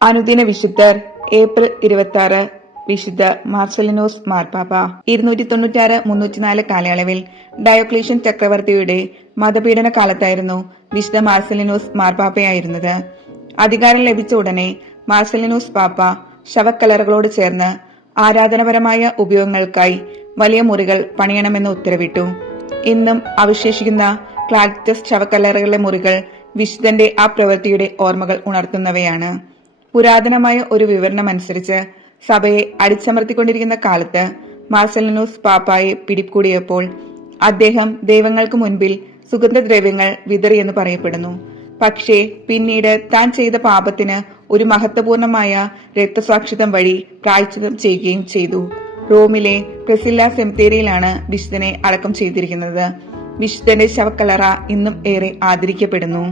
അനുദിന വിശുദ്ധർ ഏപ്രിൽ 26 വിശുദ്ധ മാർസലിനോസ് മാർപ്പാപ്പ. 296-304 കാലയളവിൽ ഡയോക്ലീഷ്യൻ ചക്രവർത്തിയുടെ മതപീഡന കാലത്തായിരുന്നു വിശുദ്ധ മാർസലിനോസ് മാർപ്പാപ്പയായിരുന്നത്. അധികാരം ലഭിച്ച ഉടനെ മാർസലിനോസ് പാപ്പ ശവക്കല്ലറകളോട് ചേർന്ന് ആരാധനപരമായ ഉപയോഗങ്ങൾക്കായി വലിയ മുറികൾ പണിയണമെന്ന് ഉത്തരവിട്ടു. ഇന്നും അവശേഷിക്കുന്ന ക്ലാരിറ്റസ് ശവക്കല്ലറകളിലെ മുറികൾ വിശുദ്ധന്റെ ആ പ്രവൃത്തിയുടെ ഓർമ്മകൾ ഉണർത്തുന്നവയാണ്. പുരാതനമായ ഒരു വിവരണമനുസരിച്ച് സഭയെ അടിച്ചമർത്തിക്കൊണ്ടിരിക്കുന്ന കാലത്ത് മാർസലിനോസ് പാപ്പായെ പിടികൂടിയപ്പോൾ അദ്ദേഹം ദൈവങ്ങൾക്ക് മുൻപിൽ സുഗന്ധദ്രവ്യങ്ങൾ വിതറിയെന്ന് പറയപ്പെടുന്നു. പക്ഷേ പിന്നീട് താൻ ചെയ്ത പാപത്തിന് ഒരു മഹത്വപൂർണമായ രക്തസാക്ഷിത്വം വഴി പ്രായശ്ചിത്തം ചെയ്യുകയും ചെയ്തു. റോമിലെ പ്രിസില്ല സെമിത്തേരിയിലാണ് വിശുദ്ധനെ അടക്കം ചെയ്തിരിക്കുന്നത്. വിശുദ്ധന്റെ ശവക്കല്ലറ ഇന്നും ഏറെ ആദരിക്കപ്പെടുന്നു.